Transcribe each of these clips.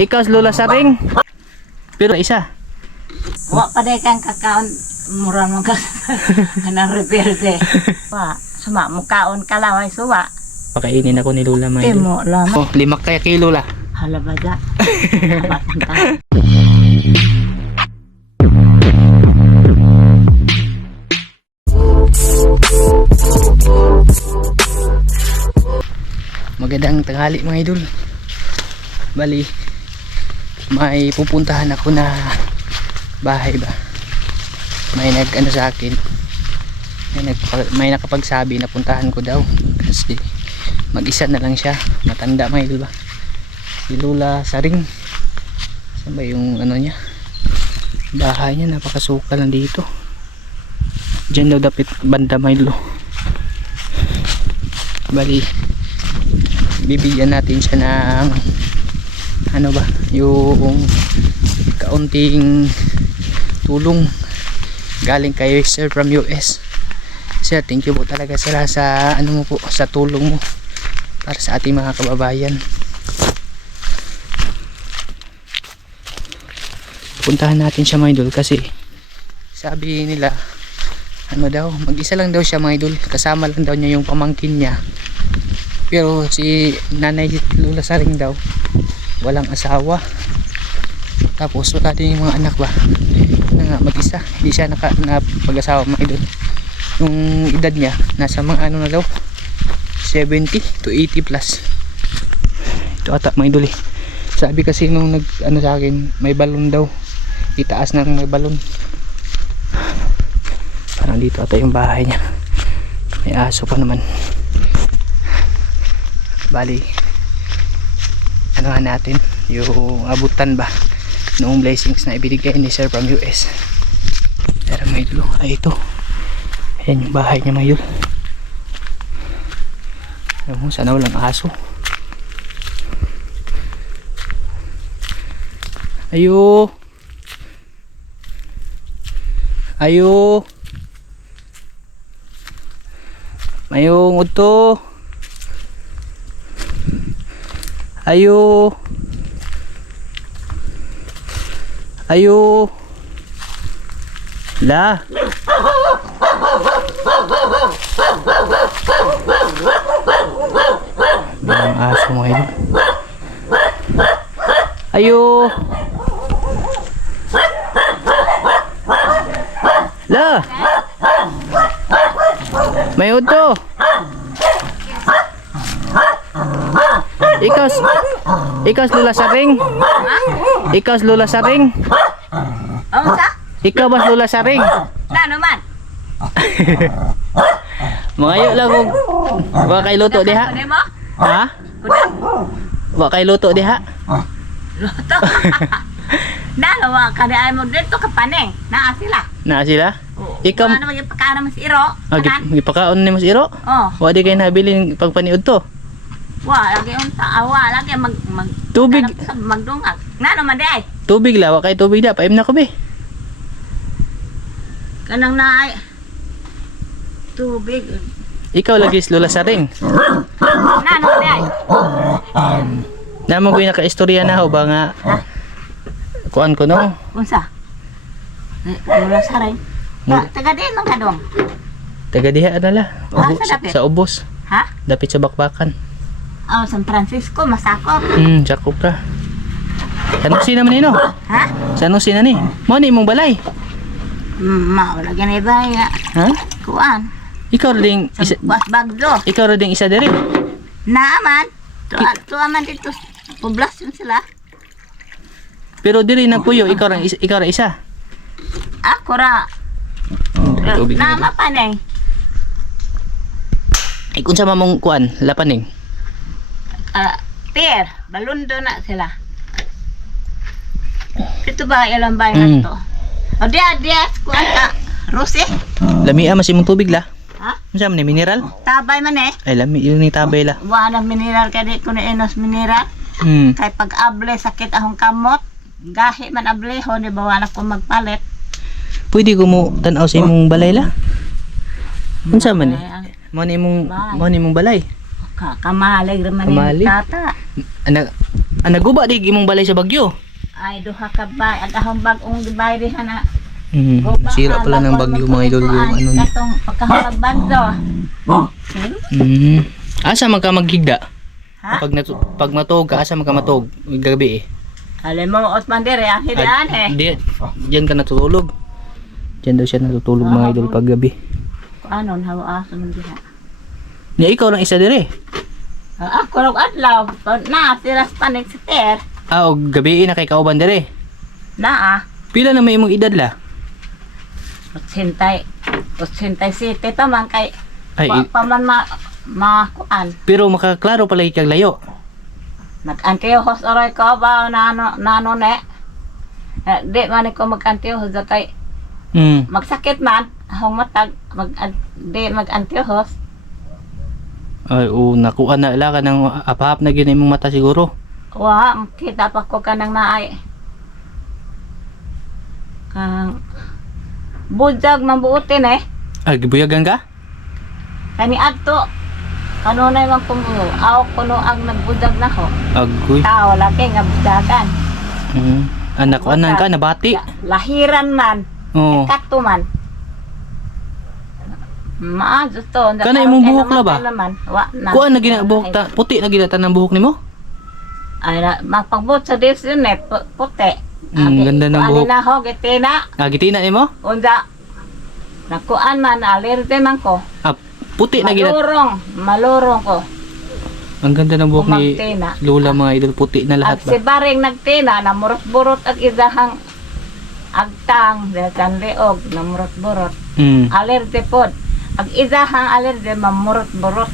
Ikaw Lola Saring. Pero isa. Wa pa day kang kakaon mura mo ka kanang rebelde. Wa suma mo kaon kalaway suwa. Pakainin ako ni Lola mga idol. Timo lamang. Oh, 5 kaya kilo la. Halabada. Magandang tanghali mga idol. Bali, may pupuntahan ako na bahay ba. May nag-ano sa akin. May nakapagsabi na puntahan ko daw kasi mag-isa na lang siya. Matanda mga idol ba. Si Lola Saring. Saan ba yung ano niya? Bahay niya, napakasuka lang dito. Diyan daw dapat banda mga idol. Bali, bibigyan natin siya ng ano ba, yung kaunting tulong galing kay sir from US. Sir, thank you po talaga sir sa ano mo po, sa tulong mo para sa ating mga kababayan. Puntahan natin siya mga idol kasi sabi nila ano daw, mag-isa lang daw siya mga idol, kasama lang daw niya yung pamangkin niya. Pero si Nanay Lola Saring daw walang asawa, tapos wala din yung mga anak ba na mag-isa, hindi siya napag-asawa mga idol. Yung edad niya nasa mga ano na daw 70 to 80 plus. Ito ata mga idol eh. Sabi kasi nung nag ano sa akin, may balon daw, itaas ng may balon. Parang dito ata yung bahay niya, may aso pa naman. Bali, ano natin yung abutan ba noong blessings na ibinigay ni sir from US. Pero may idol, ay ito, ayan yung bahay niya mga idol. Alam mo, sana walang aso. Ayo, ayo, mayong uto. Ayo, ayo, la. Ang aso mo ngayon. Ayo, la. May uto. Ikaw Lola Saring? Ikaw Lola Saring? Ano sa? Ikaw ba Lola Saring? Na naman. Mangayo lang kung wa kay luto diha. Ano mo? Ha? Kudan. Wa kay luto diha. Luto. Dalawa ka di ay mo dito ka paneng. Naa sila. Na sila? Ikaw ano naman yung pagkaon mo si Iro? gipakaon ni Mas Iro? Oh. Wa di kay nabilin pagpaniud to. Wa lagi unta awa lagi mag Tubig. magdungag. Na naman di ay. Tubig la, wa kay tubig da, paim na ko be. Kanang naay tubig. Ikaw lagi Lola Saring. Na naman di ay. Namo ko naka-istorya na ho ba nga kuan ko no? Unsa? Lola Saring. Taga din man kadong. Taga diha adala. Sa dapit? Sa ubos. Ha? Dapit sa bakbakan. Oh, San Francisco, masako. Sakop ka. Sano si naman ino? Ha? Sano si na ni? Mo ni mong balay. Wala ganay ba ya? Ha? Kuan. Ikaw ring Sa isa, buwas bagdo. ikaw ring isa diri. Naaman. Tuaman dito. Poblasyon sila. Pero diri na puyo, ikaw ra isa. Ako ra. Tubig na Nama pa neng. Ay kung sa mamong kuan, lapaning. Pier. Balundo na sila. Ito ba ilang bayan to? O dia kuan ka. Rose. Lami mas imong tubig la. Ha? Unsa man ni mineral? Tabay man eh. Ay lami yun ni tabay la. Wala mineral kay di ko na enos mineral. Kay pag able sakit ahong kamot. Gahi man ableho di ba wala ko magpalit. Pwede ko mo tan-aw sa imong balay la. Unsa man ni? Mo ni imong balay. Kamalig naman Kamalig? yung tata. Anak naguba di imong balay sa bagyo. Ay duha ka ba at ahong bag-ong gibay diha na. Sira pala ng bagyo mga idol yung ano niya. Katong pagkahapag bagyo. Asa man ka maghigda? Ha? Pag matog ka, asa man ka matog? Gabi eh. Alam mo Osman dire akidaan eh. Diyan ka natutulog. Diyan daw siya natutulog mga idol pag gabi. Ano hawa asa man diha. Niya ikaw lang isa dire. Ako lang adlaw na tiras panik sa ter. O gabi na kay kauban dire. Naa. Pila na may imong edad la? 87 pa man kay Ay, pa man makuan. pero makaklaro pala ikag layo. Nag-antihos oray ko ba nano ne. Di man ko mag-antihos kay magsakit man hong matag mag-antihos. Ay, nakuha na ila ka ng apahap na gina imong mata siguro. Wa kita pa ko kanang naay. Kang bujag mabuutin eh. Ay, gibuyagan ka? Kani adto kanunay man kung aw kuno ang nagbujag na ho. Agoy. Tao laki nga bujagan. Anak anan ka nabati. Lahiran man. Oo. Kato man. Maazo to. Kana imong buhok la ba? Wa na. Kuan na ginabuhok ta, puti na ginatan ng buhok nimo? Ay magpagbot sa dis yun eh puti. Ganda ng buhok. Ani na ho gitina. Gitina nimo? Unda nakuan man alerte man ko. Puti na ginat. Malurong ko. Ang ganda ng buhok ni Magtina. Lola mga idol, puti na lahat At ba? si Baring nagtina na murot-burot at idahang agtang kan leog na murot-burot. Alerte pod. Ang idahang alerte mamurot-burot.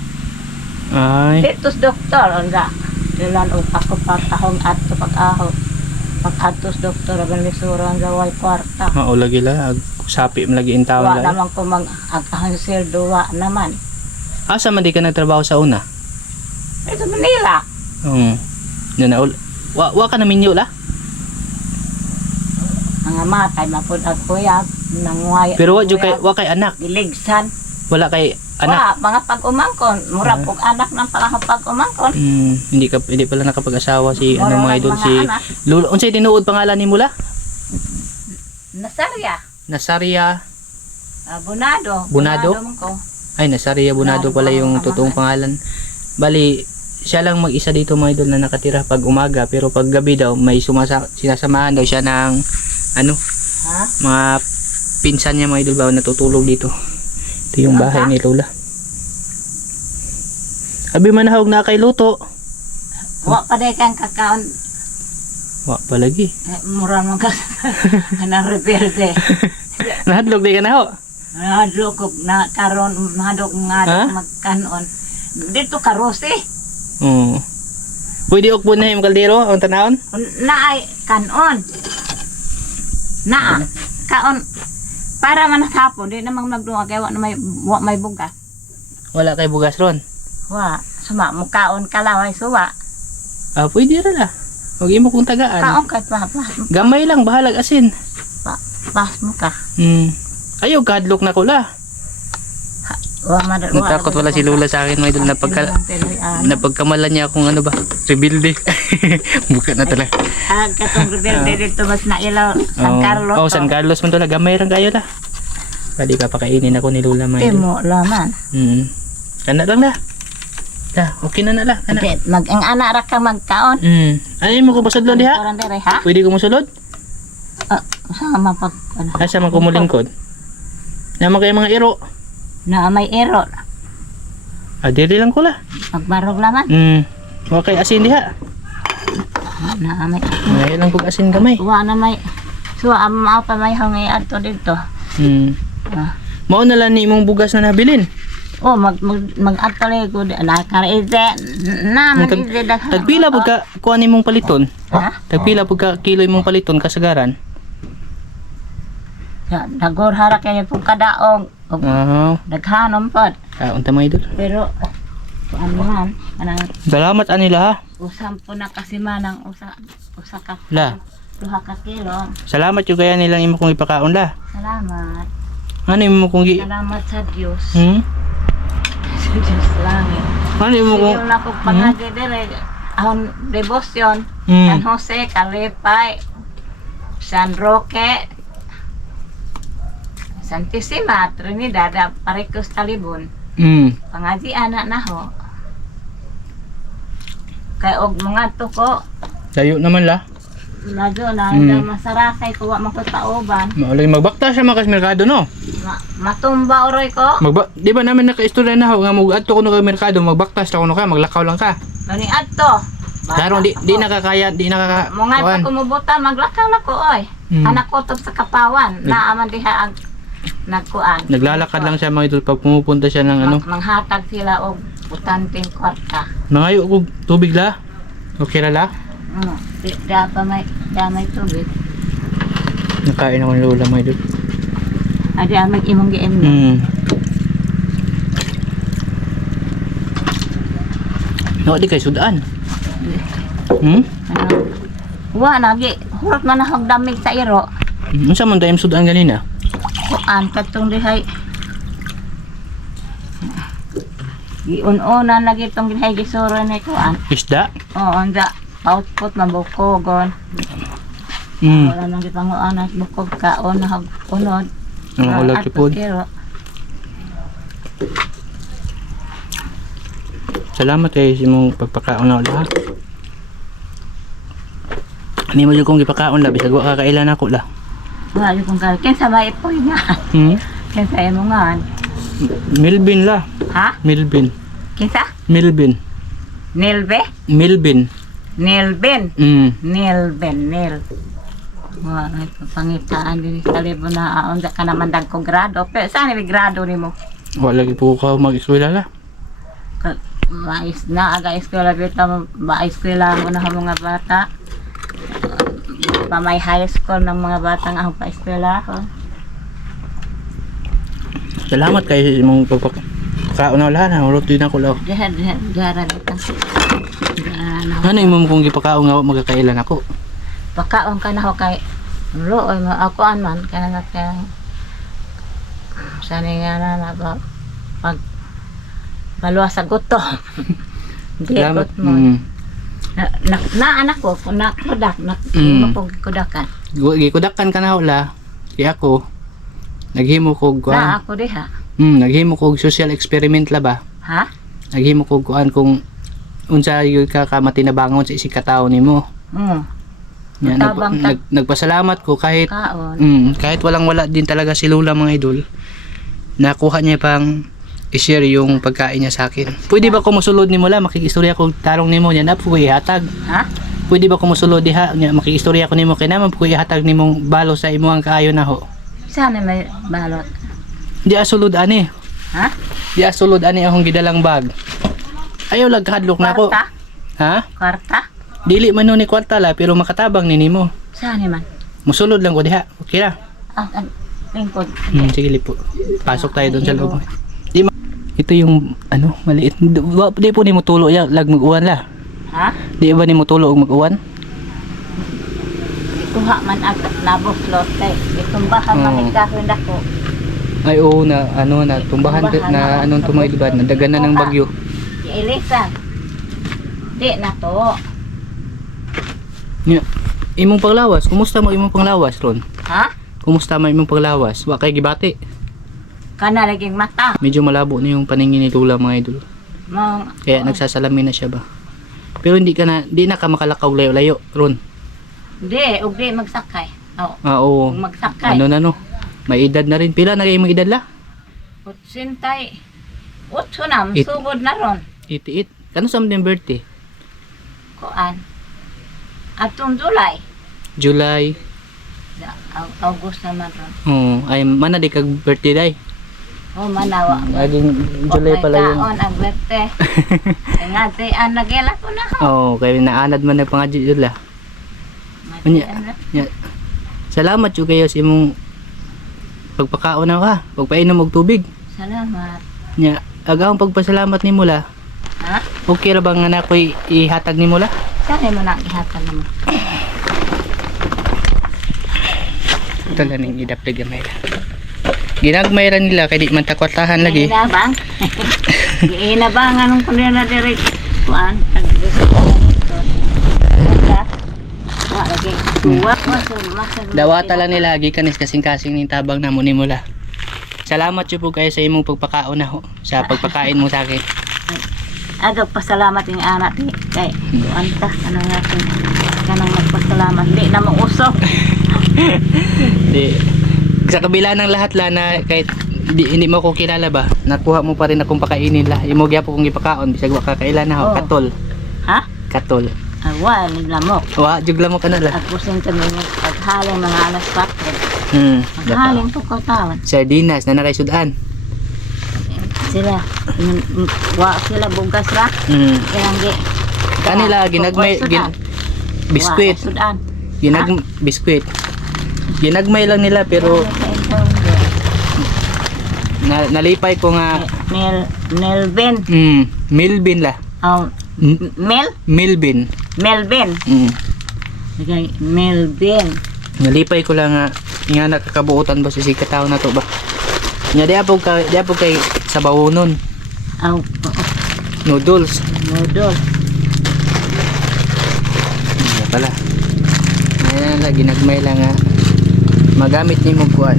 Ay. Ditos doktor onda. Dilan og ako patahong ato pag-aho. Pag-atos doktor aban lisura ang gaway kwarta. Maulagi la, sapi lagi in taon Wa la. naman ko mag-agahon sildo wa naman. Asa man di ka nagtrabaho sa una? Ito Manila. Wa ka na minyo la? Ang matay mapud ang kuyag nangway. Pero wa kay anak. Giligsan. Wala kay anak. Mga pag-umangkon, mura pug anak ng palahong pag-umangkon. Hindi pala nakapag-asawa si Mura mga ng idol mga si anak. Lola. Unsay tinuod pangalan nimo la? Nasarya, Nasaria. Bunado man ko. Ay, Nasaria Bunado pala yung totoong pangalan. Bali, siya lang mag-isa dito mga idol na nakatira pag umaga, pero pag gabi daw may sinasamahan daw siya ng Ha? mga pinsan niya mga idol ba natutulog dito. Ito yung bahay ni Lola. Abi manahog na kay luto. Wa pa day kang kakaon. Wa palagi. Mura man ka kanang reperde. Nahadlok di ka na ho. Hadlo ko na karon mahadok nga magkanon. Dito karos eh. Oo. Pwede og na yung kaldero ang tanawon? Naay kanon. Naa kaon para man hapon di namang magdunga kay wa may bugas. Wala kay bugas ron. Wa suma mo kaon kalaway suwa. Pwede ra la. Huwag mo kong tagaan. Kaon kay pa. Gamay lang, bahalag asin. Pas mo ka. Ayaw, kadlok na ko la. Natakot wala si Lola sa akin, mga idol, napagkamalan niya akong ano ba, rebelde. Buka na talaga. Katong rebelde dito mas nailaw San Carlos. San Carlos man talaga, gamay lang kayo la. Pwede papakainin ako ni Lola, mga idol. Timo laman. Kana lang la. Okay na la. Ang anak ra ka magkaon. Ano mo ko pasadlon diha? Ha? Pwede ko mosulod? Sama pag Asa man ko mulingkod? Naman kayo mga iro. Na may ero. Diri lang ko la. Magbarog laman. Okay, asin diha. Na may. Ngayon lang kong asin gamay. Wa na may. Suwa mao pa may hangay adto dito. Mao na lang ni imong bugas na nabilin. Mag-atole ko na karete na magide tagpila pagka kuan imong paliton. Ha? Tagpila pagka kilo imong paliton kasagaran. Dagor hara kay pug kadaog. Daghanom pod. Unta mga idol. Pero ano man anang Salamat anila ha. usam po na kasi manang usa ka La. 2 ka kilo. Salamat yung kaya nilang imo kong ipakaon la. Salamat. Ano imo kong Salamat sa Dios. Hmm? Sa Dios langit. Ano imo kong Yung nakog pangagi dire Ahon Devotion, San Jose, Calipay, San Roque, Santissima, Trinidad, Paricos, Talibon. Pangaji anak na ho. Kay og mga tuko, Layo naman la. lado na, masarakay ko, wa makutaoban. Maulay magbakta sa makas merkado no. Matumba oroy ko. Di ba namin naka-istorya na ho nga adto kuno ka merkado magbaktas ta kuno ka maglakaw lang ka. Gani adto. Darong di nakakaya, di nakaka. Mga pa kumubutan maglakaw na ko oy. Anak ko tog sa Kapawan, naaman diha ang nagkuan. Naglalakad lang siya mga idol pag pumupunta siya ng ano. Manghatag sila og butanting kwarta. Nangayo og tubig la. Okay la la. Damay tubig. Nakain ako ng lola mga idol. Ada may imong giim na. No, di kay sudaan. Ano? Wa nagi, hurot man ang damig sa iro. Unsa man tayong sudaan ganina? Kuan katong dihay. Giun-unan lagi tong dihay gisuro ni kuan. Isda? Oo, anda output mabukogon. Wala nang gipanguan at bukog kaon na unod. Ang ulag kipod. Salamat kay sa imong pagpakaon na ulah. Ani mo jud kong gipakaon la bisag wa ka kailan ako la. Wala jud kong kay kinsa ba ipoy nga. Kinsa imo nga. Milbin la. Ha? Milbin. Kinsa? Milbin. Nilbe? Milbin. Nilben. Nilben, Nil. Wah, pangitaan din sa libo na aon ka naman dagko grado. Pero saan ni grado nimo? Wala lagi po ka mag-eskwela la. Mais na aga eskwela bita ba eskwela mo na mga bata. Pa may high school ng mga bata nga pa eskwela ko. Salamat kay sa imong pagpakaon na ulah na urot din ako la. Dara dito. Ano imong kong gipakaon nga wa magkakailan ako? Pakaon ka na ho kay lo oy ako man kana kay sani nga na ba pag baluwa sa guto. Salamat. Na anak ko na kudak na ko kudakan. Gikudakan ka na wala. Kaya ako naghimo ko Na ako diha. naghimo ko social experiment la ba? Ha? Naghimo ko kuan kung unsa gyud ka matinabangon sa isig katawo nimo. Yan, nagpasalamat ko kahit kahit wala din talaga si Lola mga idol. Nakuha niya pang i-share yung pagkain niya sa akin. Pwede ba ko musulod nimo la makikistorya ko tarong nimo niya na po ihatag? Ha? Pwede ba ko musulod diha nya makikistorya ko nimo kay naman po ihatag nimong balo sa imong kaayo na ho. Sana may balot. Di asulod ani. Ha? Di asulod ani akong gidalang bag. Ayaw lag hadlok na ako. Kwarta? Ha? Kwarta? Dili man nun ni kwarta la pero makatabang ni nimo. Saan man? Musulod lang ko diha. Okay ra. Lingkod. Sige lipo. Pasok tayo doon sa loob. Ito yung ano, maliit. Di po ni mo tulo ya, lag mag-uwan la. Ha? Di ba ni mo tulo og mag-uwan? Ituha man agad nabos lote. Itumbahan man ikahon ako. Ay oo na ano na tumbahan na anong tumailbad na daganan ng bagyo. Si Elisa. Di na to. Nya. Imong panglawas, kumusta mo imong panglawas ron? Ha? Kumusta mo imong panglawas? Wa kay gibati. Kana laging mata. Medyo malabo na yung paningin ni Lola mga idol. Kaya nagsasalamin na siya ba. Pero di na ka makalakaw layo-layo ron. Di, ug di magsakay. Oo. Magsakay. Ano na no? May edad na rin. Pila na kayo edad la? Utsintay. Utso na, sugod na ron. 88. Kano sa mga birthday? Kuan. Atong July. July. August naman ron. Oo. Ay, mana di kag birthday day? Oh, manawa. Naging July pala yun. Kaon ang birthday. Nga, di, nagela ko na ho. Oo, kaya naanad man na pangadyo yun la. Salamat yung kayo sa imong pagpakaon na ka, pagpainom og tubig. Salamat. Nya, agawang pagpasalamat ni mula. Ha? Okay ra bang anak ko ihatag ni mula? Saan mo na ihatag naman? Ito lang yung idapdag gamay la. Ginagmay ra nila kay di man takwartahan lagi. Ginabang? Ginabang anong kundi na direct kuan? Tuwa. Masag. Dawata lang nila gikanis kasing-kasing ning tabang namo ni mula. Salamat jud po kayo sa imong pagpakaon na ho, sa pagpakain mo sa akin. Agad pasalamat yung anak ni kay anta ano natin kanang magpasalamat di na mo usok. Di sa kabila ng lahat la na kahit hindi mo ko kilala ba, nakuha mo pa rin akong pakainin la. Imo gyapon kong gipakaon bisag wa ka kailan na ho, Oh. katol. Ha? Katol. Awa ni lamok. Wa jud lang mo kana la. At pusin kami ng paghaling mga alas 4. Dapa. Paghaling po ko tawan. Sardinas na nakasudan. Sila wa sila bugas ra. Ilang Kanila ginagmay biskwit. Sudan. Biskwit. Ginagmay lang nila pero nalipay ko nga Melvin. Milbin la. Milbin. Melvin. Okay, Melvin. Nalipay ko lang nga nakakabuutan ba si sikataw na to ba. Nya di apog kay sa bawonon. Aw, Noodles. noodle. Iya pala. Ngayon lang ginagmay lang nga magamit ni mo kuan.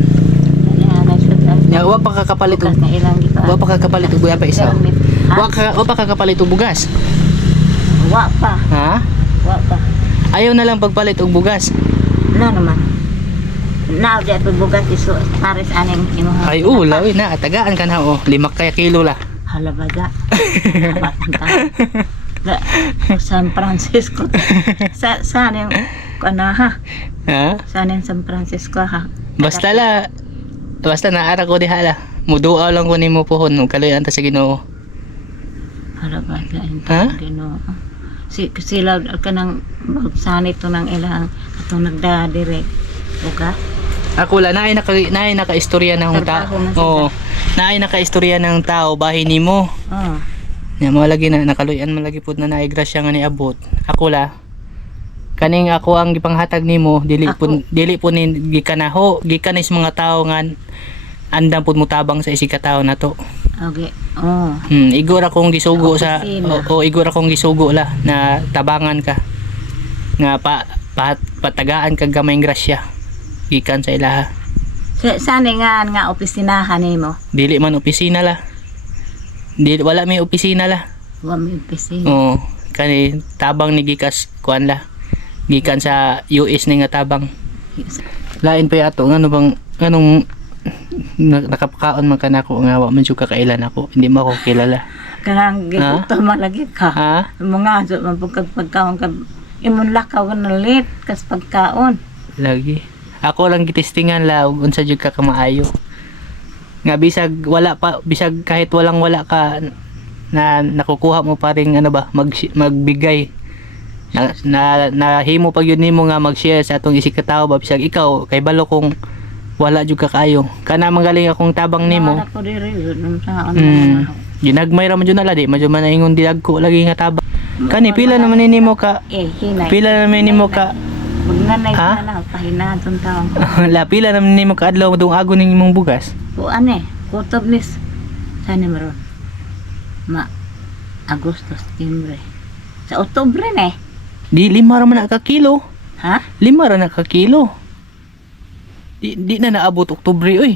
Nya wa pa kakapalit og na ilang gito. wa pa kakapalit og buya pa isa. Wa pa kakapalit og bugas. Wa pa. Ha? Wa pa. Ayaw na lang pagpalit og bugas. Na naman. Na di ato bugas iso pares aning imong. Ay ulaw na tagaan ka na oh 5 kaya kilo la. Halabaga. San Francisco. Saan yung kana ha? Ha? Saan yung San Francisco ha? Basta naara ko diha la. Muduaw lang ko nimo pohon ug kaluyan ta sa Ginoo. Halabaga Ha? Ginoo. Sila kanang magsanit to ng ilang atong nagdadire. Buka? Ako la naay naka-istorya ng tao. Trabaho man sila. Oo. Naay naka-istorya ng tao bahin nimo. Oh. Nya mo lagi na nakaluyan man lagi pud na naay grasya nga niabot. Ako la kaning ako ang gipanghatag nimo dili po ni gikanaho gikanis mga tao nga andam pud mutabang sa isikataw na to. Okay. Oh. Igor akong gisugo sa Opisina. igor akong gisugo la na tabangan ka nga patagaan kag gamayng grasya gikan sa ilaha. Saan nga opisinahan nimo? Dili man opisina la. Wala may opisina la. Wa may opisina. Oo. Kani tabang ni gikas kuan la. Gikan sa US ni nga tabang. Lain pa yato ngano bang anong nakapakaon man kanako nga wa man jud kakailan ako. Hindi mo ako kilala. Kanang gikuto malagi ka. Ha? Mga so pagkaon ka imong lakaw na lit kas pagkaon. Lagi. Ako lang gitestingan la ug unsa jud ka kamaayo. Nga bisag kahit wala ka na nakukuha mo pa ring ano ba magbigay na himo pag yun nimo nga mag-share sa atong isikataw ba bisag ikaw kay balo kung wala jud ka kaayo kana manggaling akong tabang nimo. Ako diri nung taon. Ginagmay ra man jud nala di man ingon diagko lagi nga tabang. Kani pila naman nimo ka? Hinay. Pila naman nimo ka? Magnanay Ha? na pahinadon taon. La pila naman nimo ka adlaw dong agon ning imong bugas? Kuan kutob nis. Saan meron? Agosto, September. Sa Oktubre na Di 5 ra man na ka kilo. Ha? 5 ra na ka kilo. Di na naabot Oktubre oy.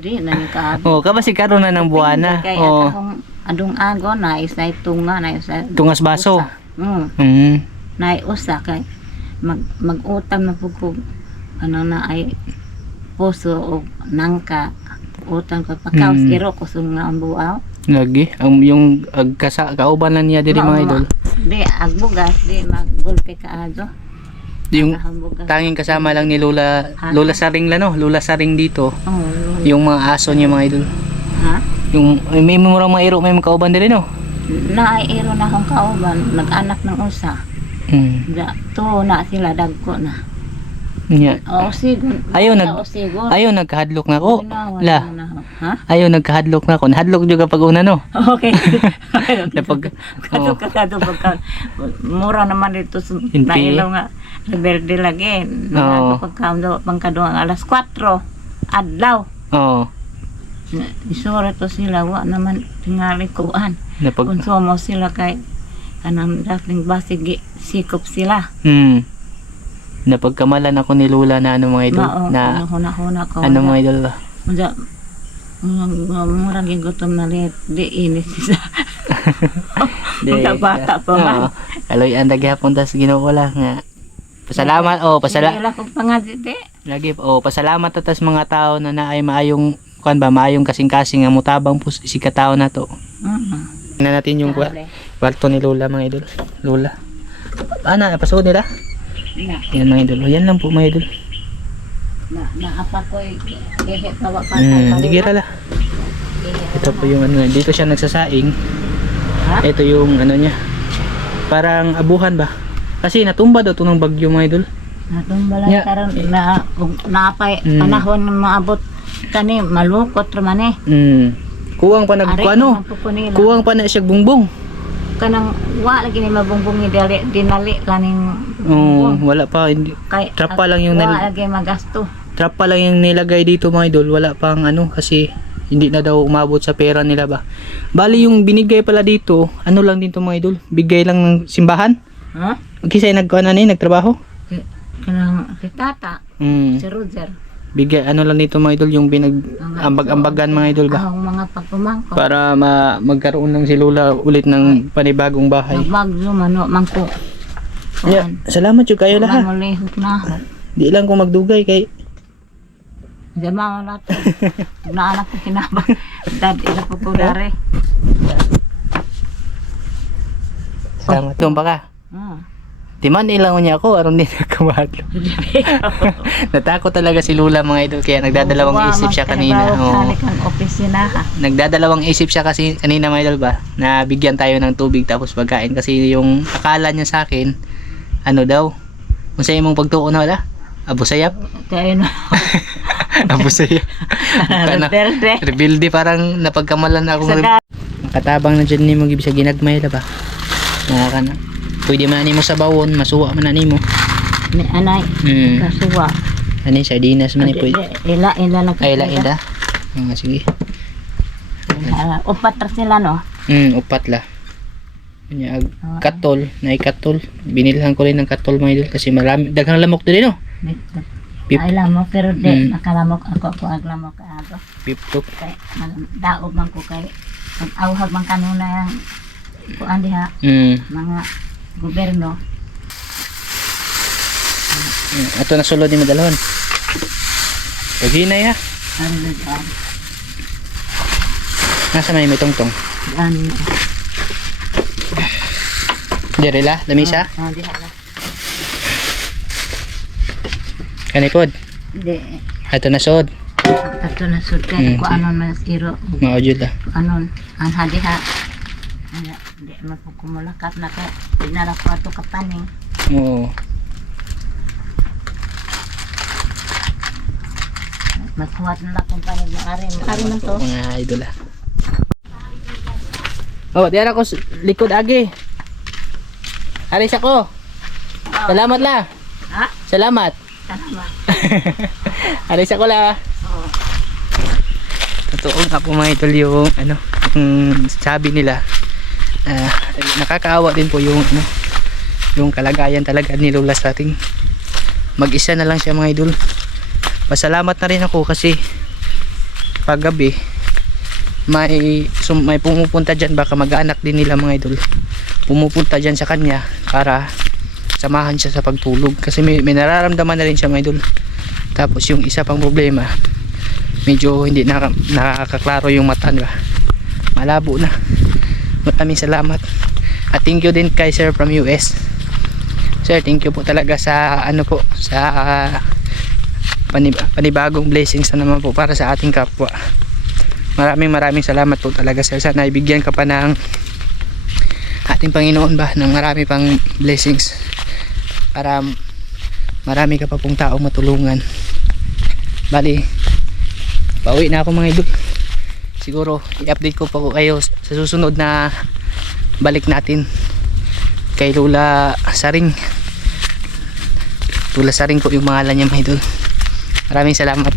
Di na ni ka. Oh, kabasi karon na ng buwana. Kaya Oh, akong adong ago na isa tunga na isa. tungas baso. Mm. Na usa kay mag-utam na pug ko ano na ay puso o nangka utang ko pagkaos iro ko nga ang buaw. Lagi ang yung kauban lang niya diri mga idol. Di agbugas di maggulpe ka ado. Yung Kahambugas. tanging kasama lang ni Lola Saring la no, Lola Saring dito. Oh, Yung mga aso niya mga idol. ha? Yung may murang mga iro may mga kauban diri no. Nairo na akong kauban, nag-anak ng usa. To na sila dagko na. Nya. O sigon. Ayaw nagkahadlok na ko. La. Ha? Ayaw nagkahadlok na ko. Hadlok jud kapag una no. Okay. Kapag pagka mura naman dito sa Inti. nailaw nga rebelde lagi. Oo. Pagkaon daw pangkaduang alas 4 adlaw. Oh. Isura to sila wa naman tingali kuan. Napag Konsumo sila kay kanang dating basig sikop sila. napagkamalan ako ni Lola na ano mga idol, Mao, na huna-huna ko. ano mga idol ba? Manja, murang yung gutom na lit. Di inis siya. Mga bata pa man. Aloy ang daghapon tas Ginoo ko lang nga. Pasalamat Wala kong pangadit eh. lagi pasalamat tas mga tao na naay maayong maayong kasing-kasing nga mutabang po si katao na to. Tingnan natin yung kwarto ni Lola mga idol. Lola. Ana, pasod nila? Yan mga idol. Yan lang po mga idol. Naapa ko ihit na wapan. Sige rala. Ito po yung ano, dito siya nagsasaing. Ito yung ano niya. Parang abuhan ba? Kasi natumba daw to ng bagyo mga idol. Natumba lang karon na naapay panahon na maabot kani malukot raman eh. Kuwang pa nagkuano. Kuwang pa na siya bungbong. Kanang wa lagi ni mabungbong ni dinali kaning wala pa hindi. Trap pa lang yung wa lagi magasto. Trap pa lang yung nilagay dito mga idol, wala pang ano kasi hindi na daw umabot sa pera nila ba. Bali yung binigay pala dito, ano lang din to mga idol, bigay lang ng simbahan. Kisay nagkuano ni nagtrabaho? Kanang si tata, si Roger. Bigay ano lang dito mga idol, yung ambag-ambagan mga idol ba? Ang mga pagpumangko. Para magkaroon lang si Lola ulit ng panibagong bahay. Magbagyo mangko. Yeah, salamat yung kayo lahat. Na. Di lang ko magdugay kay Jama wala to. Na anak ko kinabang. Dad ila po ko dare. Salamat. Tumpa ka. Timan ilang niya ako aron din nagkamahal. Natakot talaga si Lola mga idol kaya nagdadalawang isip siya kanina. Nagdadalawang isip siya kasi kanina mga idol ba na bigyan tayo ng tubig tapos pagkain kasi yung akala niya sa akin ano daw kung sa imong pagtuon na wala abusayap. Kaya na. Abusayap. Rebelde parang napagkamalan na akong katabang na dyan ni mo gibi sa ginagmay ba. Nakaka na. Pwede man nimo sa bawon, masuwa man nimo. Ni anay. Kasuwa. Ani sardinas man ni pwede. Ila lang. Ila. Sige. Upat ra sila no. Upat la. Kanya katol, katol. Binilhan ko rin ng katol mga idol kasi marami daghang lamok dili no. Ay lamok pero di nakalamok ako aglamok ako. Piptok. Kay daog man ko kay awhag man kanuna yang kuan diha. Mga gobyerno. Ato na sulod ni madalhon. Paghinay ha. Nasa may tongtong. Dire la, lamisa? Diha la. Kanikod? Di. Ato na sod. Ato na sud kay kuanon man iro. Mao jud la. Anon ang hadiha. Di mapukumulakat na ka. Dinala ko ato kapaning. Oo. Magkuhat na lang kung panig maaari. Maaari man to. Mga idol ah. Oh, diyan ako likod agi. Aris ako. Salamat la. Ha? Salamat. Salamat. Aris ako la. Totoo nga po mga idol yung ano, yung sabi nila. Nakakaawa din po yung ano, yung kalagayan talaga ni Lola sa ating. Mag-isa na lang siya mga idol. Pasalamat na rin ako kasi paggabi may pumupunta dyan, baka mag-anak din nila mga idol, pumupunta dyan sa kanya para samahan siya sa pagtulog kasi may nararamdaman na rin siya mga idol. Tapos yung isa pang problema, medyo hindi nakakaklaro yung mata niya, malabo na. Maraming salamat at thank you din kay sir from US. Sir, thank you po talaga sa ano po, sa panibagong blessings na naman po para sa ating kapwa. Maraming salamat po talaga sir. Sana ibigyan ka pa ng ating Panginoon ba ng marami pang blessings para marami ka pa pong taong matulungan. Bali, pauwi na ako mga idol. Siguro i-update ko pa kayo sa susunod na balik natin kay Lola Saring. Lola Saring po yung pangalan niya mga idol. Maraming salamat.